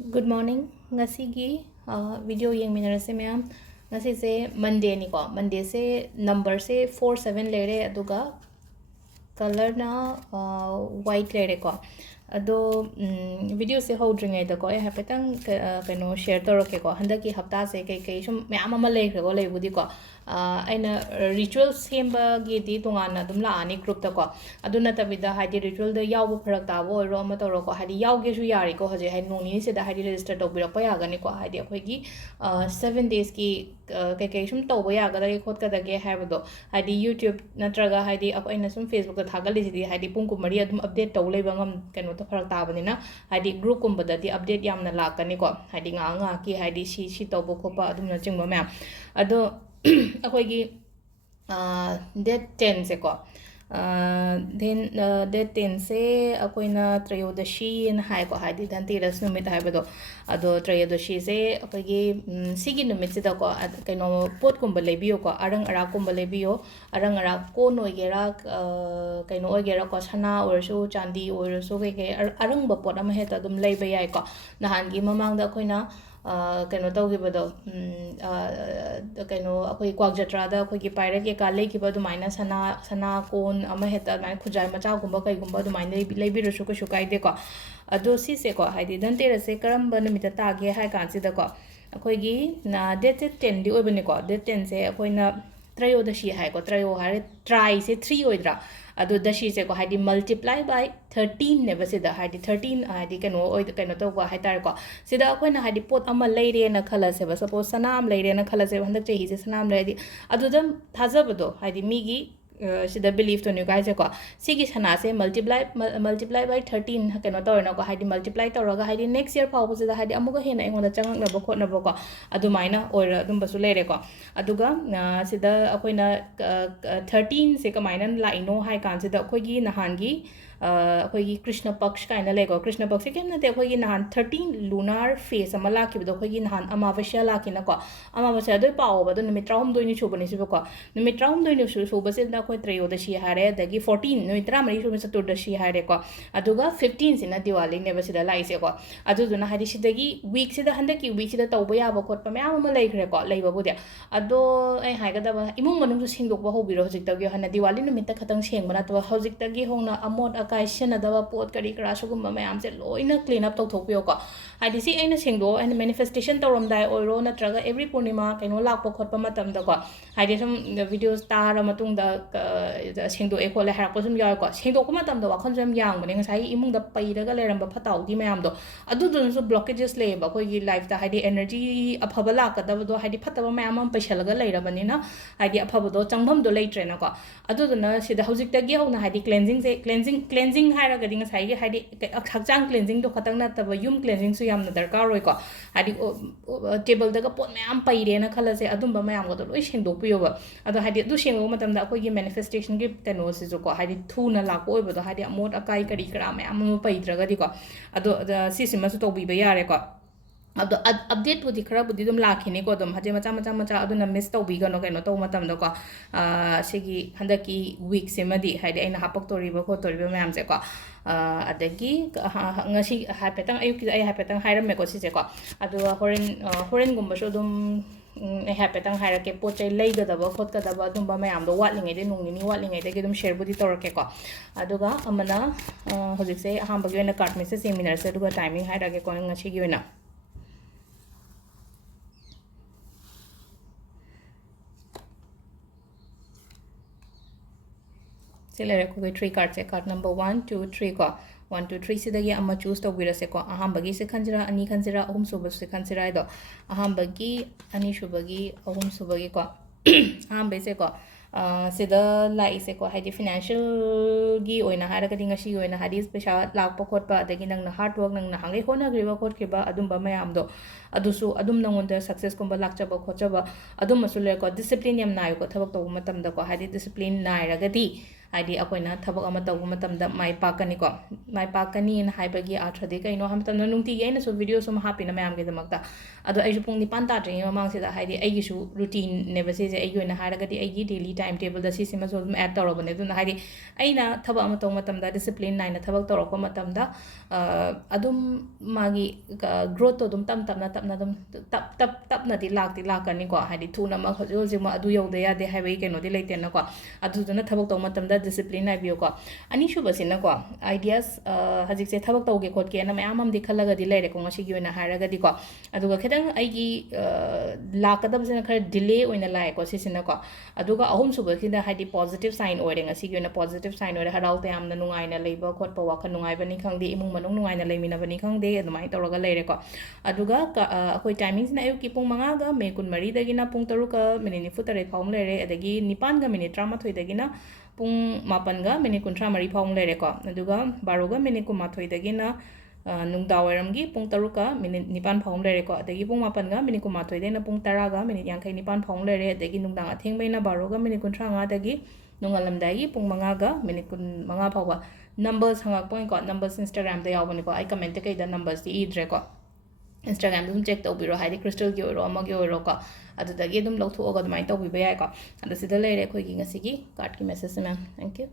Good morning. Ngasigi video yang minarase ma'am. Ngasi se Monday ni ko. Monday se number se 47 lere aduga color na white lere ko. Ado video se hodringai da ko e hapetang kano share toroke ko. Handaki hafta se kai sum ma'am ama lere ko lebudi ko. Aina ritual semba gi di tungana dum la ani group ta ko aduna tabida hadi ritual da yaw pharak ta bo ro ma toro ko hadi yaw ge ju yari ko haje hai noni se da hadi register to bira pa ya ga ni ko hadi akhoi gi 7 days ki kai sum to bo ya ga da khot ka da ge hai bo hadi youtube natraga hadi akhoi sum facebook ta thagal li di hadi pung ku mari adum update to le bangam kano to pharak ta bani na hadi group kum bada di update yam na la ka ni ko hadi nga ki hadi si to bo ko pa adum na chingba ma ado अखोगी date 10 से को then date 10 से अखोइना त्रयोदशी न हाय को हाय दी धनतेरस नुमित हाय बदो अदो त्रयोदशी से अखोगी सिगी नुमित से को कनो पोट कुंबा लेबियो को अरंग अरा कुंबा लेबियो अरंग अरा कोन ओइगेरा कनो ओइगेरा को सना ओरसु चांदी ओरसु के अरंग ब पोट अमा हेता दुम लेबे याय को नहान गी ममांग दा अखोइना कनो तौगिबदो कनो अखोई क्वाक जत्रादा अखोई पायरक के का लेकिबा दुमाइना सना कोन अमा हेता माइ खुजाय मचा गुंबा कई गुंबा दुमाइना लेबिरसु को शुकाइदे को अदो सिसे को हाइदि धनतेरस से करम बन तागे हाय कांसिदा को अखोई ना डेट 10 दी ओबने को डेट 10 से अखोइना त्रयोदशी हाय को त्रयो हाय ट्राई से 3 ओइद्रा अदो दशी से को हाइदि मल्टीप्लाई बाय 13 ने बसिदा हाइदि 13 हाइदि कनो ओइ कनो तो को हाइतार को सिदा अखोइना हाइदि पोट अमा लेरे न खलसे बस सपोज सनाम लेरे न खलसे हंदक चेहि से सनाम लेदि अदुदम थाजबदो हाइदि मीगी सिदा बिलीव तो न्यू गाइस को सिगी सना से मल्टीप्लाई बाय 13 कनो तोरना को हाइदि मल्टीप्लाई तोरगा हाइदि नेक्स्ट ईयर फाउ बसिदा हाइदि अमुगा हेना एंगोदा चंगक नबो खोट नबो को अदुमाइना ओर अदुम बसु लेरे को अदुगा सिदा अखोइना 13 से कमाइना लाइनो हाइ कान सिदा अखोइगी नहानगी अखोइगी कृष्ण पक्ष काइना लेको कृष्ण पक्ष के नते अखोइगी नहान 13 लूनार फेस अमा लाखिबदो अखोइगी नहान अमावस्या लाखिना को अमावस्या दोइ पाओ बदो नुमित 13 नि सुबनि सिबो को नुमित 13 नि सुबसे दा अखोइ त्रयोदशी हारे दगी 14 नुमित 13 सुबनि चतुर्दशी हारे को अदुगा 15 सिना दिवाली ने बसिदा लाइसे को अदुदुना हादि सिदगी वीक सिदा हंदकी वीक सिदा तौबो याबो खोटपा मयाम अमा लेखरे को लेबबुदे अदो ए हाइगदबा इमुंग मनुंग सिंगदोकबा होबिरो हजिकतगी हना दिवाली नुमित खतंग सेंगबना तो हजिकतगी होना अमोट अकाई सिनदबा पोट करी करा सुगुम मयाम से लोइना क्लीन अप तौथोकपियो को हादि सि एना सेंगदो एना मैनिफेस्टेशन तौरमदाय ओइरो नत्रगा एवरी पूर्णिमा कइनो लाकपो खोटपा मतमदा को हादि सम वीडियोस तारा मतुंगदा सेंगदो ए खोले हारपो सम याय को सेंगदोको मतमदा वाखन सम यांगबने ngasai imung da pairaga leramba phataugi mayam do adudun su blockages leba ko gi life ta haidi energy aphaba lakadaba do haidi phataba mayam am paishalaga leirabani na haidi aphaba do changbam do leitre na ko aduduna sida hojik ta gi hona haidi cleansing se cleansing haira ga ding sai gi haidi hakjang cleansing do khatang na taba yum cleansing su yamna darkar roi ko haidi table da ga pot mayam paire na khala se adumba mayam go do loi sengdok piyo ba ado haidi du sengo matam da ko gi manifestation gi kano se jo ko haidi thuna la ko oiba do haidi amot akai kari kra mayam am paidraga di ko ado sisima su to bi ba yare ko अब update बुद्धि खरा बुद्धि दम लाखिने को दम हजे मचा मचा मचा अदुना मिस तौबी गनो कनो तो मतम दो को सिगी हंदकी वीक से मदी हाइदे अइना हापक तोरिबो खो तोरिबो मैम से को अदगी ngasi हापेतंग अयुक आई हापेतंग हाइरम को सिसे को अदु होरेन गुम्बसो दम हापेतंग हाइरके पोचे लेगदब खोटकदब दुंबा मैम दो वाटलिंगे दे नुंगनि वाटलिंगे दे दम शेयर बुद्धि तोरके को अदुगा अमना होजिक से हामबगे ओइना कार्ड में से सेमिनार से अदुगा टाइमिंग हाइरके को ngasi gi ओइना को 3 कार्ड से कार्ड नंबर 1 2 3 को 1 2 3 सिदगी अमा चूज तौबिरसे को अहांबगी से खंजरा अनि खंजरा अहुम सुब से खंजरा इदो अहांबगी अनि सुबगी अहुम सुबगी को अहांबे से को सिदा लाई से को हाइदि फाइनेंशियल गी ओइना हारगदि ngasi ओइना हादि पैसा लाखप खोटपा अदगी नंगना हार्ड वर्क नंगना हांगे होनाग्रिबा खोटखिबा अदुंबा मयाम दो अदुसु अदुम नंगोंदा सक्सेस कुंबा लाखचबा खोचबा अदुम मसुले को डिसिप्लिन यम नाय को थबक तो मतम द को हादि डिसिप्लिन नायरगदि ꯍꯥꯏꯗꯤ ꯑꯩꯈꯣꯏꯅ ꯊꯕꯛ ꯑꯃ ꯇꯧꯕ ꯃꯇꯝꯗ ꯃꯥꯏ ꯄꯥꯛꯀꯅꯤꯀꯣ ꯃꯥꯏ ꯄꯥꯛꯀꯅꯤꯅ ꯍꯥꯏꯕꯒꯤ ꯑꯥꯔꯊꯗꯤ ꯀꯩꯅꯣ ꯍꯥꯏꯕ ꯃꯇꯝꯗ ꯅꯨꯡꯇꯤꯒꯤ ꯑꯩꯅꯁꯨ ꯚꯤꯗꯤꯑꯣ ꯁꯨꯝ ꯍꯥꯞꯄꯤꯅ ꯃꯌꯥꯝꯒꯤꯗꯃꯛꯇ ꯑꯗꯣ ꯑꯩꯁꯨ ꯄꯨꯡ 9 ꯇꯥꯗ꯭ꯔꯤꯉꯩ ꯃꯃꯥꯡꯁꯤꯗ ꯍꯥꯏꯗꯤ ꯑꯩꯒꯤꯁꯨ ꯔꯨꯇꯤꯟꯅꯦꯕ ꯁꯤꯁꯦ ꯑꯩꯒꯤ ꯑꯣꯏꯅ ꯍꯥꯏꯔꯒꯗꯤ ꯑꯩꯒꯤ ꯗꯦꯂꯤ ꯇꯥꯏꯝ ꯇꯦꯕꯜꯗ ꯁꯤꯁꯤꯃꯁꯨ ꯑꯗꯨꯝ ꯑꯦꯗ ꯇꯧꯔꯕꯅꯦ ꯑꯗꯨꯅ ꯍꯥꯏꯗꯤ ꯑꯩꯅ ꯊꯕꯛ ꯑꯃ ꯇꯧꯕ ꯃꯇꯝꯗ ꯗꯤꯁꯤꯄ꯭ꯂꯤꯟ ꯅꯥꯏꯅ ꯊꯕꯛ ꯇꯧꯔꯛꯄ ꯃꯇꯝꯗ ꯑꯗꯨꯝ ꯃꯥꯒꯤ ꯒ꯭ꯔꯣꯠꯇꯣ ꯑꯗꯨꯝ ꯇꯞꯅ ꯑꯗꯨꯝ ꯇꯞꯅꯗꯤ ꯂꯥꯛꯀꯅꯤꯀꯣ ꯍꯥꯏꯗꯤ ꯊꯨꯅꯃꯛ ꯍꯧꯖꯤꯛꯃꯛ ꯑꯗꯨ ꯌꯧꯗ ꯌꯥꯗꯦ ꯍꯥꯏꯕꯒꯤ ꯀꯩꯅꯣꯗꯤ ꯂꯩꯇꯦꯅꯀꯣ ꯑꯗꯨꯗꯨꯅ ꯊꯕꯛ ꯇꯧꯕ ꯃꯇꯝꯗ ꯗꯤꯁꯤꯄ꯭ꯂꯤꯟ ꯅꯥꯏꯕꯤꯌꯨꯀꯣ ꯑꯅꯤꯁꯨꯕꯁꯤꯅꯀꯣ ꯑꯥꯏꯗꯤꯌꯥꯁ ꯍꯧꯖꯤꯛꯁꯦ ꯊꯕꯛ ꯇꯧꯒꯦ ꯈꯣꯠꯀꯦꯅ ꯃꯌꯥꯝ ꯑꯃꯗꯤ ꯈꯜꯂꯒꯗꯤ ꯂꯩꯔꯦꯀꯣ ꯉꯁꯤꯒꯤ ꯑꯣꯏꯅ ꯍꯥꯏꯔꯒꯗꯤꯀꯣ ꯑꯗꯨꯒ ꯈꯤꯇꯪ ꯑꯩꯒꯤ ꯂꯥꯛꯀꯗꯕꯁꯤꯅ ꯈꯔ ꯗꯤꯂꯦ ꯑꯣꯏꯅ ꯂꯥꯛꯑꯦꯀꯣ ꯁꯤꯁꯤꯅꯀꯣ ꯑꯗꯨꯒ ꯑꯍꯨꯝꯁꯨꯕꯁꯤꯅ ꯍꯥꯏꯗꯤ ꯄꯣꯖꯤꯇꯤቭ ꯁꯥꯏꯟ ꯑꯣꯏꯔꯦ ꯉꯁꯤꯒꯤ ꯑꯣꯏꯅ ꯄꯣꯖꯤꯇꯤቭ ꯁꯥꯏꯟ ꯑꯣꯏꯔꯦ ꯍꯔꯥꯎ ꯇꯌꯥꯝꯅ ꯅꯨꯡꯉꯥꯏꯅ ꯂꯩꯕ ꯈꯣꯠꯄ ꯋꯥꯈꯜ ꯅꯨꯡꯉꯥꯏꯕꯅꯤ ꯈꯪꯗꯦ ꯏꯃꯨꯡ ꯃꯅꯨꯡ ꯅꯨꯡꯉꯥꯏꯅ ꯂꯩꯃꯤꯟꯅꯕꯅꯤ ꯈꯪꯗꯦ ꯑꯗꯨꯃꯥꯏꯅ ꯇꯧꯔꯒ ꯂꯩꯔꯦꯀꯣ ꯑꯗꯨꯒ ꯑꯩꯈꯣꯏ ꯇꯥꯏꯃꯤꯡꯁꯤꯅ ꯑꯌꯨꯛꯀꯤ ꯄꯨꯡ 5ꯒ ꯃꯤꯅꯤꯠ 23ꯗꯒꯤꯅ ꯄꯨꯡ 6ꯒ ꯃꯤꯅꯤꯠ 94 ꯐꯥꯎꯕ ꯂꯩꯔꯦ ꯑꯗꯒꯤ 9ꯒ ꯃꯤꯅꯤꯠ 11ꯗꯒꯤꯅ ꯄꯨꯡ 7ꯒ ꯃꯤꯅꯤꯠ 33 ꯐꯥꯎꯕ ꯂꯩꯔꯦꯀꯣ ꯑꯗꯨꯒ 12ꯒ ꯃꯤꯅꯤꯠ 12ꯗꯒꯤꯅ ꯅꯨꯡꯗꯥꯡꯋꯥꯏꯔꯝꯒꯤ ꯄꯨꯡ 6ꯒ ꯃꯤꯅꯤꯠ 9 ꯐꯥꯎꯕ ꯂꯩꯔꯦꯀꯣ ꯑꯗꯒꯤ ꯄꯨꯡ 7ꯒ ꯃꯤꯅꯤꯠ 12ꯗꯒꯤꯅ ꯄꯨꯡ 10ꯒ ꯃꯤꯅꯤꯠ 59 ꯐꯥꯎꯕ ꯂꯩꯔꯦ ꯑꯗꯒꯤ ꯅꯨꯡꯗꯥꯡ ꯑꯊꯦꯡꯕꯩꯅ 12ꯒ ꯃꯤꯅꯤꯠ 35ꯗꯒꯤ ꯅꯣꯡꯉꯥꯜꯂꯝꯗꯥꯏꯒꯤ ꯄꯨꯡ 5ꯒ ꯃꯤꯅꯤꯠ 15 ꯐꯥꯎꯕ ꯅꯝꯕꯔꯁ ꯍꯪꯉꯛꯄꯅꯤꯀꯣ ꯅꯝꯕꯔꯁ ꯏꯟꯁꯇꯥꯒ꯭ꯔꯥꯝꯗ ꯌꯥꯎꯕꯅꯤꯀꯣ ꯑꯩ ꯀꯃꯦꯟꯇ ꯀꯩꯗ ꯅꯝꯕꯔꯁꯇꯤ ꯏꯗ꯭ꯔꯦꯀꯣ ꯏꯟꯁꯇꯥꯒ꯭ꯔꯥꯝꯗ ꯑꯗꯨꯝ ꯆꯦꯛ ꯇꯧꯕꯤꯔꯣ ꯍꯥꯏꯗꯤ ꯀ꯭ꯔꯤꯁꯇꯜꯒꯤ ꯑꯣꯏꯔꯣ ꯑꯃꯒꯤ ꯑꯣꯏꯔꯣꯀꯣ ꯑꯗꯨꯗꯒꯤ ꯑꯗꯨꯝ ꯂꯧꯊꯣꯛꯑꯒ ꯑꯗꯨꯃꯥꯏꯅ ꯇꯧꯕꯤꯕ ꯌꯥꯏꯀꯣ ꯑꯗꯣ ꯁꯤꯗ ꯂꯩꯔꯦ ꯑꯩꯈꯣꯏꯒꯤ ꯉꯁꯤꯒꯤ ꯀꯥꯔꯠꯀꯤ ꯃꯦꯁꯦꯖꯁꯦ ꯃꯦꯝ ꯊꯦꯡꯛ ꯌꯨ